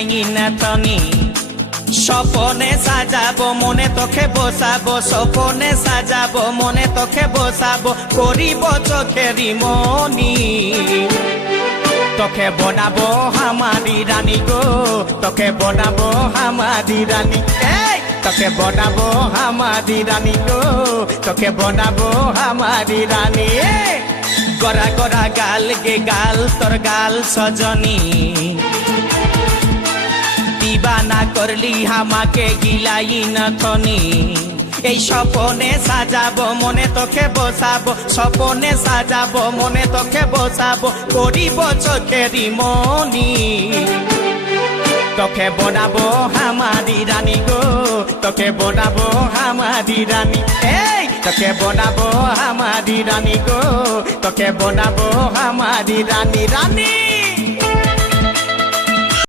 গিলাই না তনি স্বপনে সাজাবো মনে তোকে বসাবো স্বপনে সাজাবো মনে তোকে বসাবো করিব চোখেরি মনি তোকে বনাবো হামারি রানী গো তোকে বনাবো হামারি রানী তোকে বনাবো হামারি রানী গো তোকে বনাবো হামারি রানী গড়া গড়া গাল গে গাল তোর গাল সজনী দিবানা করলি হামাকে গিলাই না থনি এই স্বপনে সাজাবো মনে তোকে বসাবো স্বপনে সাজাবো মনে তোকে বসাবো করিব চোখেরি মনি তোকে বনাবো হামারি রানী গো তোকে বনাবো হামারি রানী তোকে বনাবো হামারি রানী গো তোকে বনাবো হামারি রানী রানী